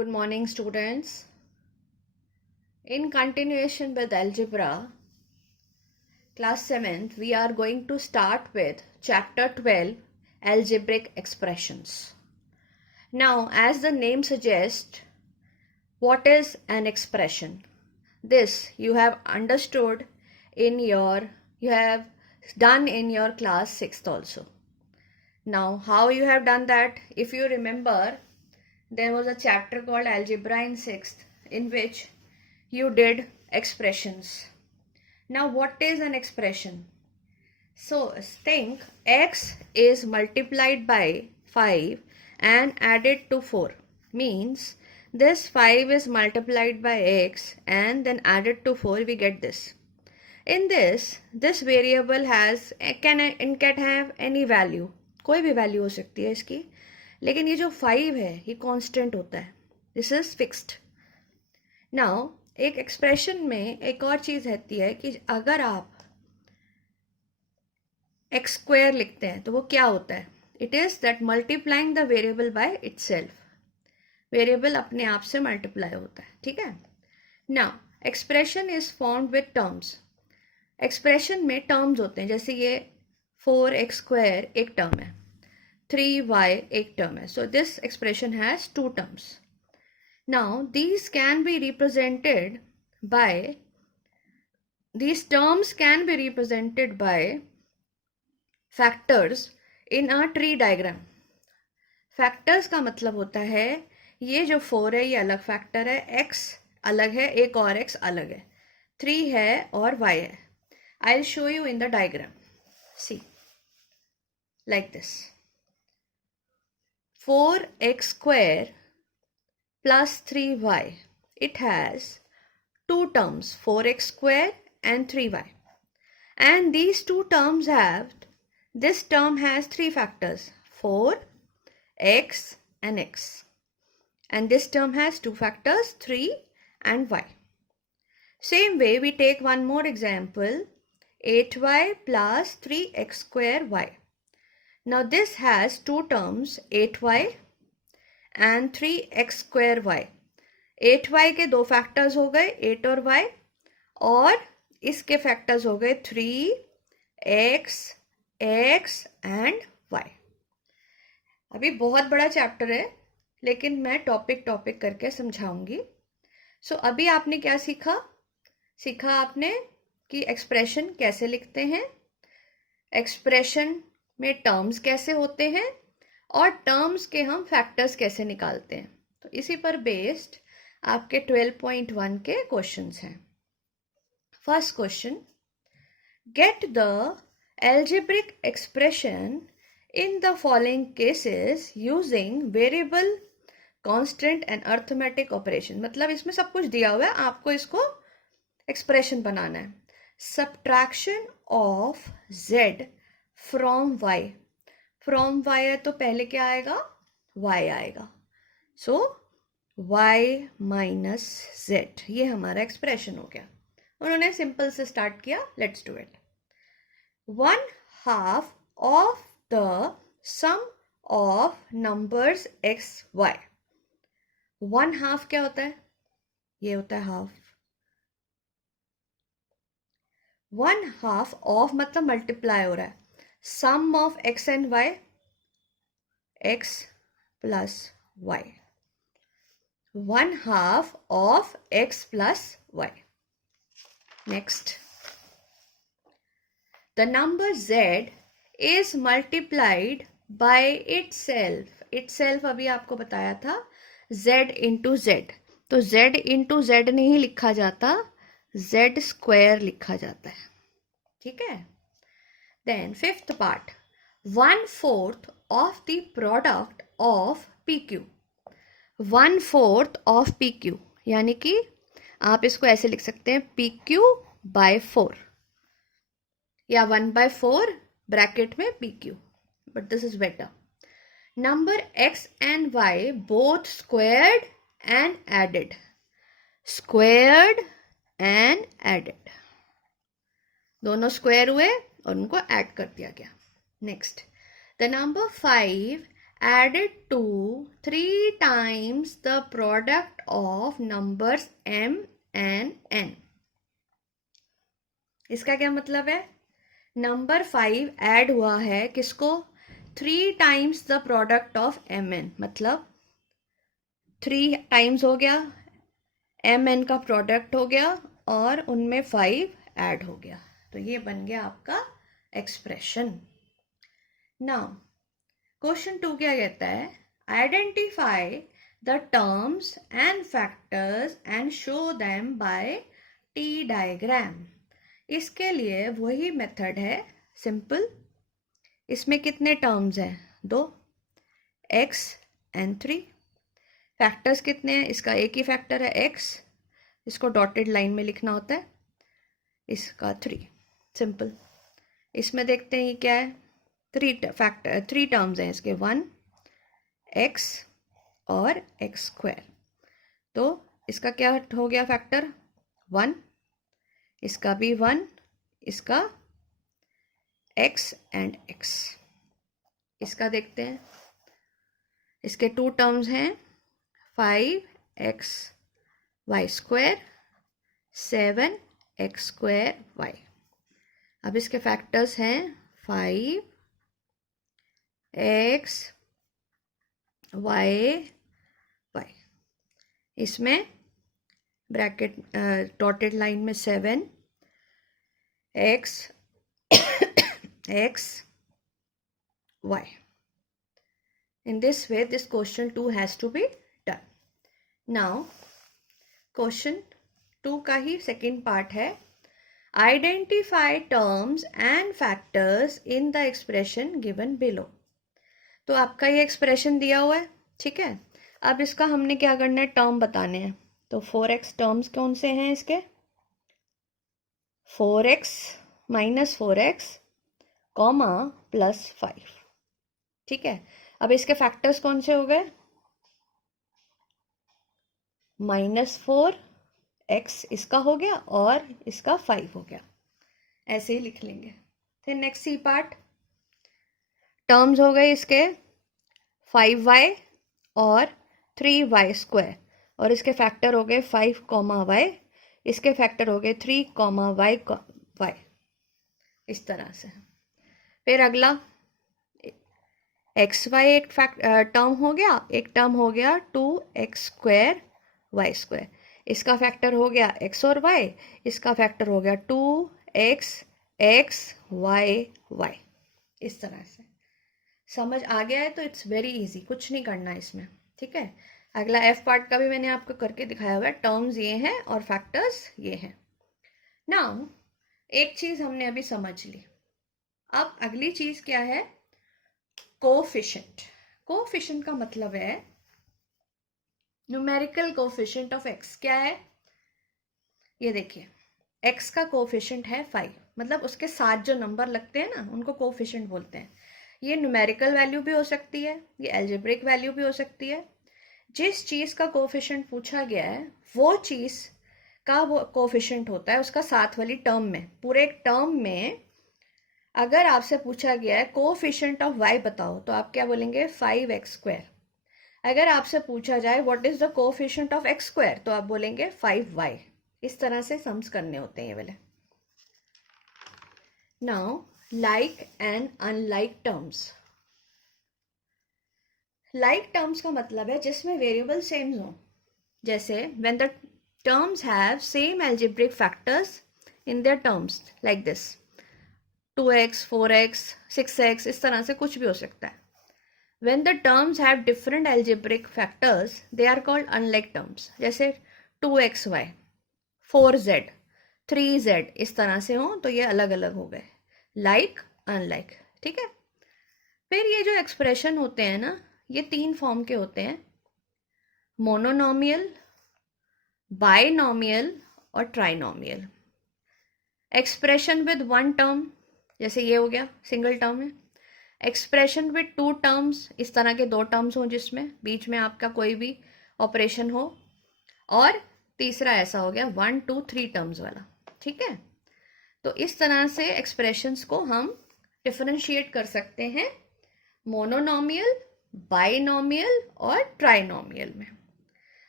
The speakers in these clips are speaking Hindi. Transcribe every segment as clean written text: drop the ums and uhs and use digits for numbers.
Good morning, students. In continuation with algebra, class 7th, we are going to start with chapter 12, algebraic expressions. Now, as the name suggests, what is an expression? This you have understood you have done in your class 6th also. Now, how you have done that? If you remember, there was a chapter called algebra in 6th in which you did expressions. Now what is an expression? So think x is multiplied by 5 and added to 4. Means this 5 is multiplied by x and then added to 4, we get this. In this variable can have any value. कोई भी वैल्यू हो सकती है इसकी, लेकिन ये जो 5 है ये कांस्टेंट होता है. This is fixed. नाउ एक एक्सप्रेशन में एक और चीज़ रहती है कि अगर आप एक्स स्क्वायर लिखते हैं तो वो क्या होता है? It is that multiplying the variable by itself. Variable अपने आप से मल्टीप्लाई होता है. ठीक है. Now expression is formed with terms. Expression में टर्म्स होते हैं, जैसे ये 4x² एक टर्म है, 3y एक टर्म है. So this expression has 2 terms. Now these terms can be represented by factors in a tree diagram. Factors का मतलब होता है ये जो 4 है ये अलग फैक्टर है, x अलग है, एक और x अलग है, 3 है और y है. I'll show you in the diagram. See, like this. 4x² plus 3y. It has 2 terms, 4x² and 3y. And these 2 terms this term has 3 factors, 4, x and x. And this term has 2 factors, 3 and y. Same way we take one more example, 8y plus 3x² y. Now this has 2 terms, 8y and 3x² y. 8y के 2 फैक्टर्स हो गए 8 और y, और इसके फैक्टर्स हो गए 3x, x and y. अभी बहुत बड़ा चैप्टर है लेकिन मैं टॉपिक करके समझाऊंगी. सो अभी आपने क्या सीखा आपने कि एक्सप्रेशन कैसे लिखते हैं, एक्सप्रेशन में टर्म्स कैसे होते हैं और टर्म्स के हम फैक्टर्स कैसे निकालते हैं. तो इसी पर बेस्ड आपके 12.1 के क्वेश्चंस हैं. First question, get the algebraic expression in the following cases using variable, constant and arithmetic operation. मतलब इसमें सब कुछ दिया हुआ है, आपको इसको एक्सप्रेशन बनाना है. Subtraction of z from y. From y है तो पहले क्या आएगा? y आएगा. सो y माइनस z, ये हमारा एक्सप्रेशन हो गया. उन्होंने सिंपल से स्टार्ट किया. Let's do it. 1/2 of the sum of numbers x y. 1/2 क्या होता है? ये होता है हाफ. 1/2 ऑफ मतलब मल्टीप्लाई हो रहा है. Sum of x and y, x plus y. 1/2 of x plus y. Next, the number z is multiplied by itself. Itself अभी आपको बताया था z into z. तो z into z नहीं लिखा जाता, z square लिखा जाता है. ठीक है. Then fifth part, 1/4 of the product of PQ. 1/4 of PQ यानी कि आप इसको ऐसे लिख सकते हैं PQ by 4 या 1/4 ब्रैकेट में PQ, but this is better. Number x and y both squared and added. Squared and added. दोनों स्क्वायर हुए और उनको ऐड कर दिया गया. Next, the number 5 added to 3 times the product of numbers m and n. इसका क्या मतलब है? नंबर 5 ऐड हुआ है किसको? 3 times the product of m n, मतलब 3 टाइम्स हो गया, एम एन का प्रोडक्ट हो गया और उनमें 5 ऐड हो गया। तो ये बन गया आपका एक्सप्रेशन। नाउ क्वेश्चन 2 क्या कहता है? Identify the terms and factors and show them by T diagram. इसके लिए वही मेथड है, सिंपल। इसमें कितने टर्म्स हैं? 2, x एंड 3। फैक्टर्स कितने हैं? इसका एक ही फैक्टर है x, इसको डॉटेड लाइन में लिखना होता है, इसका 3, सिंपल। इसमें देखते हैं ये क्या है? 3 टर्म्स हैं इसके, 1 x और x स्क्वायर। तो इसका क्या हो गया फैक्टर? 1, इसका भी 1, इसका x एंड x। इसका देखते हैं, इसके 2 टर्म्स हैं, 5x y square, 7x square y। अब इसके फैक्टर्स हैं 5x y y। इसमें ब्रैकेट डॉटेड लाइन में 7x x y। In this way, this question 2 has to be done. Now, question 2 का ही सेकेंड पार्ट है, identify terms and factors in the expression given below. तो आपका ये एक्सप्रेशन दिया हुआ है, ठीक है। अब इसका हमने क्या करना है? टर्म बताने हैं। तो 4x टर्म्स कौन से हैं इसके? 4x minus 4x comma plus 5, ठीक है। अब इसके फैक्टर्स कौन से हो गए? -4x इसका हो गया और इसका 5 हो गया, ऐसे ही लिख लेंगे। फिर नेक्स्ट सी पार्ट, टर्म्स हो गए इसके 5y और 3y स्क्वायर, और इसके फैक्टर हो गए 5 y, इसके फैक्टर हो गए 3 y, इस तरह से। फिर अगला एक्स वाई एक टर्म हो गया, एक टर्म हो गया 2x स्क्वायर y स्क्वायर, इसका फैक्टर हो गया x और y, इसका फैक्टर हो गया 2x x y। इस तरह से समझ आ गया है तो इट्स वेरी इजी, कुछ नहीं करना इसमें, ठीक है। अगला एफ पार्ट का भी मैंने आपको करके दिखाया हुआ है। टर्म्स ये हैं और फैक्टर्स ये हैं। नाउ एक चीज हमने अभी समझ ली, अब अगली चीज क्या है? कोफिशिएंट। कोफिशिएंट का मतलब है न्यूमेरिकल कोफिशिएंट ऑफ x। क्या है ये देखिए, x का कोफिशिएंट है 5, मतलब उसके साथ जो नंबर लगते हैं ना उनको कोफिशिएंट बोलते हैं। ये न्यूमेरिकल वैल्यू भी हो सकती है, ये एल्जेब्रिक वैल्यू भी हो सकती है। जिस चीज़ का कोफिशिएंट पूछा गया है वो चीज़ का वो कोफिशिएंट होता है उसका साथ वाली टर्म में। पूरे एक टर्म में अगर आपसे पूछा गया है कोफिशिएंट ऑफ y बताओ, तो आप क्या बोलेंगे? 5x square. अगर आपसे पूछा जाए what is the coefficient of x square, तो आप बोलेंगे 5y। इस तरह से सम्स करने होते हैं ये वाले। Now like and unlike terms. Like terms का मतलब है जिसमें वेरिएबल सेम हो, जैसे when the terms have same algebraic factors in their terms, like this 2x 4x 6x, इस तरह से कुछ भी हो सकता है। When the terms have different algebraic factors, they are called unlike terms. जैसे 2xy 4z 3z इस तरह से हो तो ये अलग अलग हो गए, लाइक अनलाइक, ठीक है। फिर ये जो एक्सप्रेशन होते हैं ना, ये 3 फॉर्म के होते हैं, मोनोनॉमियल, बाइनॉमियल और ट्राइनॉमियल। एक्सप्रेशन विद 1 टर्म, जैसे ये हो गया सिंगल टर्म है। एक्सप्रेशन विद 2 टर्म्स, इस तरह के 2 टर्म्स हो जिसमें बीच में आपका कोई भी ऑपरेशन हो। और तीसरा ऐसा हो गया 1 2 3 टर्म्स वाला, ठीक है। तो इस तरह से एक्सप्रेशंस को हम डिफरेंशिएट कर सकते हैं, मोनोनॉमियल, बाइनोमियल और ट्राइनोमियल में।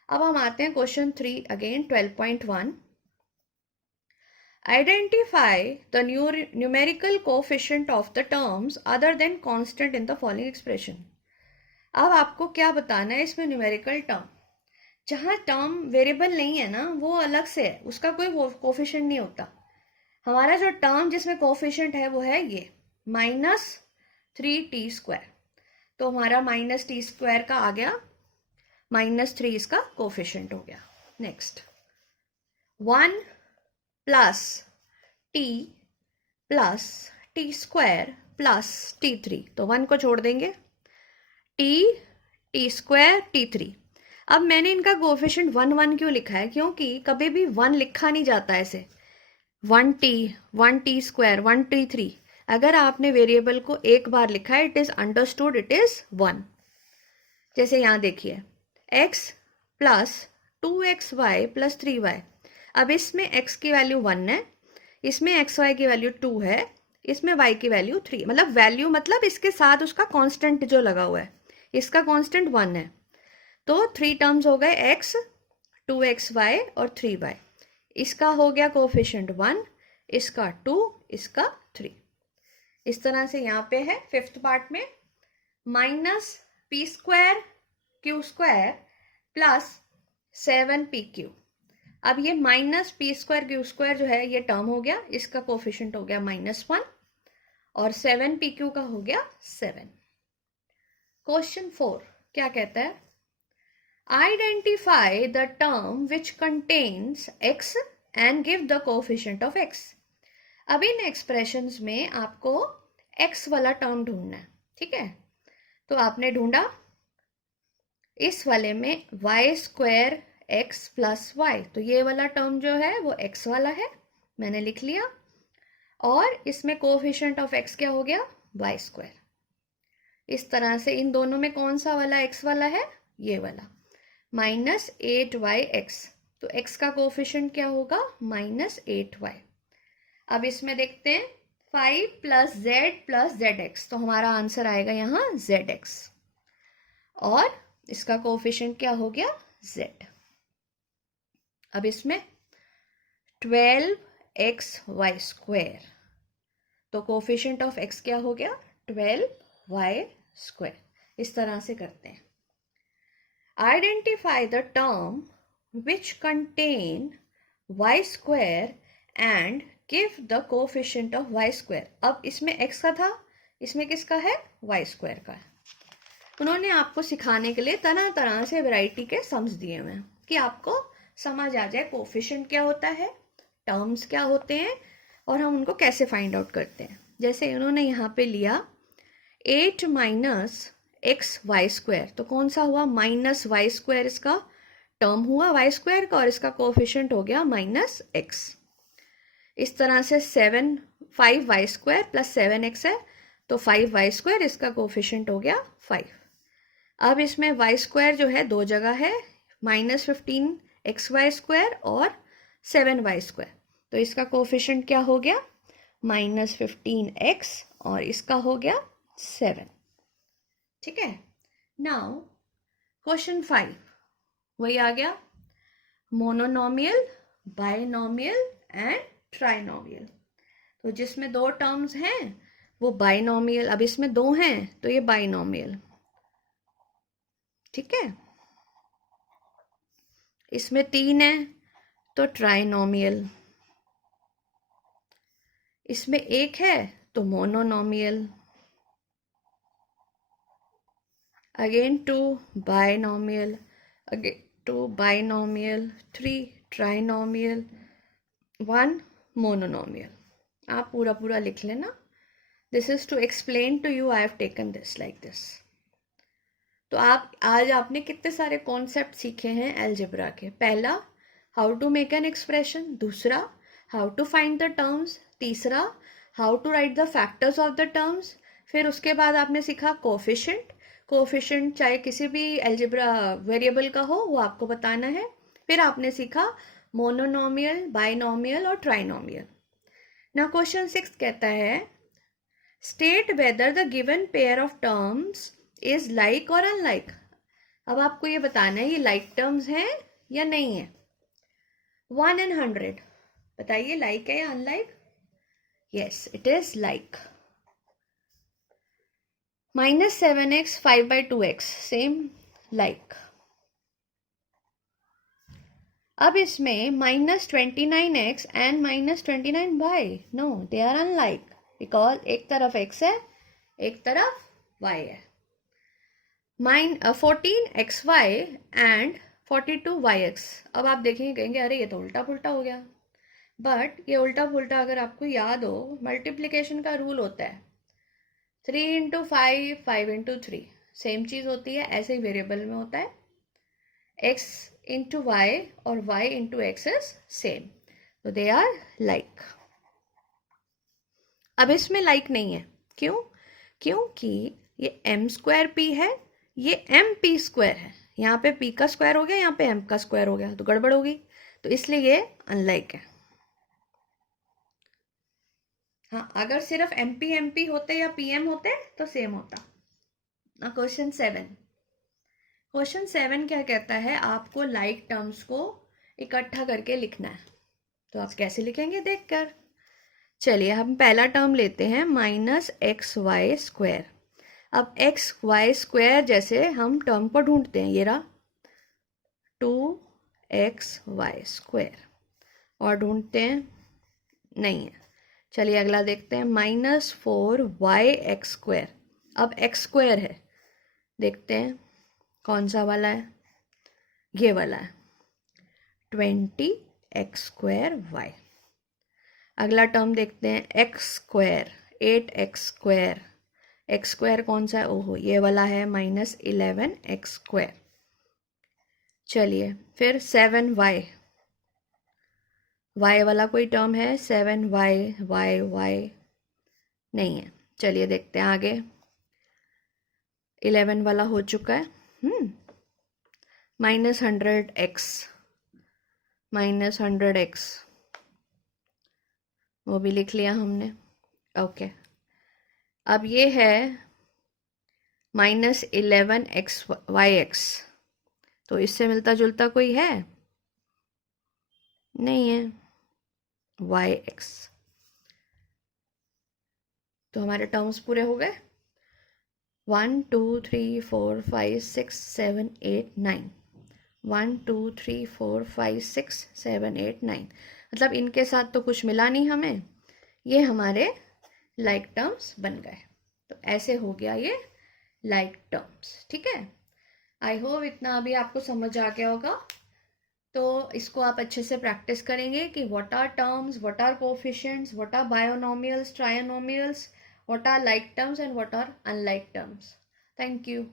अब हम आते हैं question 3 again 12.1। Identify the numerical coefficient of the terms other than constant in the following expression। अब आपको क्या बताना है इसमें न्यूमेरिकल टर्म, जहाँ टर्म वेरिएबल नहीं है ना वो अलग से है, उसका कोई कोफिशिएंट नहीं होता। हमारा जो टर्म जिसमें कोफिशिएंट है वो है ये -3t²। तो हमारा -t² का आ गया, -3 इसका कोफिशिएंट हो गया। नेक्स्ट 1 + t + t² + t3, तो 1 को छोड़ देंगे, t² t3। अब मैंने इनका कोफिशिएंट 1 1 क्यों लिखा है, क्योंकि कभी भी 1 लिखा नहीं जाता ऐसे 1t 1t², 1t3। अगर आपने वेरिएबल को एक बार लिखा है, it is understood it is 1। जैसे यहाँ देखिए x + 2xy + 3y। अब इसमें x की वैल्यू 1 है, इसमें xy की वैल्यू 2 है, इसमें y की वैल्यू 3। मतलब वैल्यू मतलब इसके साथ उसका कांस्टेंट जो लगा हुआ है, इसका कांस्टेंट 1 है। तो 3 टर्म्स हो गए x, 2xy और 3y। इसका हो गया कोफिशिएंट 1, इसका 2, इसका 3। इस तरह से यहाँ पे है फिफ्थ पार्ट में -p² q² + 7pq। अब ये -p² q² जो है ये टर्म हो गया, इसका कोफिशिएंट हो गया -1 और 7pq का हो गया 7। क्वेश्चन 4 क्या कहता है, identify the term which contains x and give the coefficient of x। अब इन एक्सप्रेशंस में आपको x वाला टर्म ढूंढना है, ठीक है। तो आपने ढूंढा, इस वाले में y² x + y, तो ये वाला टर्म जो है वो x वाला है, मैंने लिख लिया। और इसमें कोफिशिएंट ऑफ x क्या हो गया, y²। इस तरह से इन दोनों में कौन सा वाला x वाला है, ये वाला -8yx। तो x का कोफिशिएंट क्या होगा, -8y। अब इसमें देखते हैं 5 + z + zx, तो हमारा आंसर आएगा यहाँ zx और इसका कोफिशिएंट क्या हो गया, z। अब इसमें 12xy², तो कोफिशिएंट ऑफ x क्या हो गया, 12y²। इस तरह से करते हैं। Identify the term which contain y² and give the coefficient of y²। अब इसमें x का था, इसमें किसका है, y² का है। उन्होंने आपको सिखाने के लिए तरह तरह से वैरायटी के सम्स दिए हुए हैं कि आपको समझ आ जाए कोफिशिएंट क्या होता है, टर्म्स क्या होते हैं और हम उनको कैसे फाइंड आउट करते हैं। जैसे उन्होंने यहाँ पे लिया 8 - xy², तो कौन सा हुआ, -y², इसका टर्म हुआ y² का और इसका कोफिशिएंट हो गया -x। इस तरह से 5y² + 7x है, तो 5y², इसका कोफिशिएंट हो गया 5। अब इसमें y² जो है दो जगह है, -15xy² और 7y², तो इसका कोफिशिएंट क्या हो गया, -15x और इसका हो गया 7। ठीक है। नाउ क्वेश्चन 5 वही आ गया, मोनोनोमियल, बाइनोमियल एंड ट्राइनोमियल। तो जिसमें दो टर्म्स हैं वो बाइनोमियल, अब इसमें दो हैं तो ये बाइनोमियल, ठीक है। इसमें 3 है तो ट्राइनोमियल, इसमें 1 है तो mononomial, again 2 binomial, again 2 binomial, 3 trinomial, 1 mononomial. आप पूरा पूरा लिख लेना। This is to explain to you, I have taken this like this. तो आप आज आपने कितने सारे कॉन्सेप्ट सीखे हैं अलजेब्रा के। पहला, how to make an expression. दूसरा, how to find the terms. तीसरा, how to write the factors of the terms. फिर उसके बाद आपने सीखा कोफिशिएंट। कोफिशिएंट चाहे किसी भी अलजेब्रा वेरिएबल का हो वो आपको बताना है। फिर आपने सीखा मोनोनोमियल, बाइनोमियल और ट्राइनोमियल। ना क्वेश्चन 6 कहता है, state whether the given pair of terms is like और अनलाइक। अब आपको ये बताना है ये लाइक टर्म्स हैं या नहीं है। 1 and 100 बताइए लाइक है या unlike. Yes it is like. -7x 5/2x same like. अब इसमें -29x and -29y no they are unlike because एक तरफ x है एक तरफ y है। 14xy and 42yx। अब आप देखेंगे कहेंगे अरे ये तो उल्टा पुल्टा हो गया, बट ये उल्टा पुल्टा अगर आपको याद हो मल्टीप्लिकेशन का रूल होता है 3 into 5 5 into 3 सेम चीज होती है, ऐसे ही वेरिएबल में होता है x into y और y into x is same, तो दे आर लाइक। अब इसमें लाइक नहीं है, क्यों? क्योंकि ये m² p है ये mp² है, यहाँ पे p का स्क्वायर हो गया यहाँ पे m का स्क्वायर हो गया तो गड़बड़ होगी, तो इसलिए ये अनलाइक है। हाँ अगर सिर्फ mp होते या pm होते तो सेम होता। क्वेश्चन 7। क्वेश्चन 7 क्या कहता है, आपको लाइक टर्म्स को इकट्ठा करके लिखना है, तो आप कैसे लिखेंगे देखकर। चलिए हम पहला टर्म लेते हैं -xy²। अब xy² जैसे हम टर्म को ढूंढते हैं, ये रहा 2xy² और ढूंढते हैं नहीं है। चलिए अगला देखते हैं -4yx²। अब x² है, देखते हैं कौन सा वाला है, ये वाला है 20x²y। अगला टर्म देखते हैं x² 8x²। x² कौन सा है, ओहो ये वाला है -11x²। चलिए फिर 7y, y वाला कोई टर्म है 7y y नहीं है। चलिए देखते हैं आगे, 11 वाला हो चुका है -100x वो भी लिख लिया हमने। ओके अब ये है -11xyx, तो इससे मिलता जुलता कोई है नहीं है yx, तो हमारे टर्म्स पूरे हो गए 1 2 3 4 5 6 7 8 9 1 2 3 4 5 6 7 8 9, मतलब इनके साथ तो कुछ मिला नहीं हमें, ये हमारे लाइक टर्म्स बन गए। तो ऐसे हो गया ये लाइक टर्म्स, ठीक है। आई होप इतना अभी आपको समझ आ गया होगा। तो इसको आप अच्छे से प्रैक्टिस करेंगे कि what are terms, what are coefficients, what are binomials, trinomials, what are like terms and what are unlike terms. Thank you.